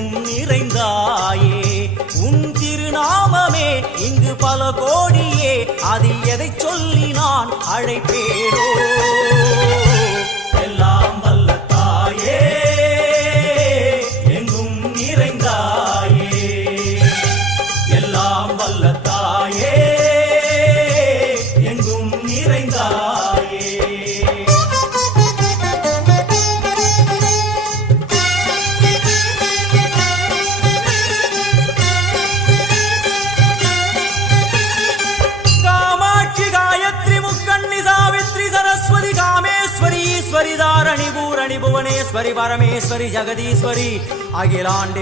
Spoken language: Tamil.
எங்கும் நிறைந்தாயே உன் திருநாமமே இங்கு பல கோடியே அதில் எதை சொல்லி நான் அழைப்பேனோ எல்லாம் வல்ல தாயே எங்கும் நிறைந்தாயே எல்லாம் வல்ல தாயே எங்கும் நிறைந்தாயே ईश्वरी दारणी भूरणी भुवनेश्वरी परमेश्वरी जगदीश्वरी अखिलांडे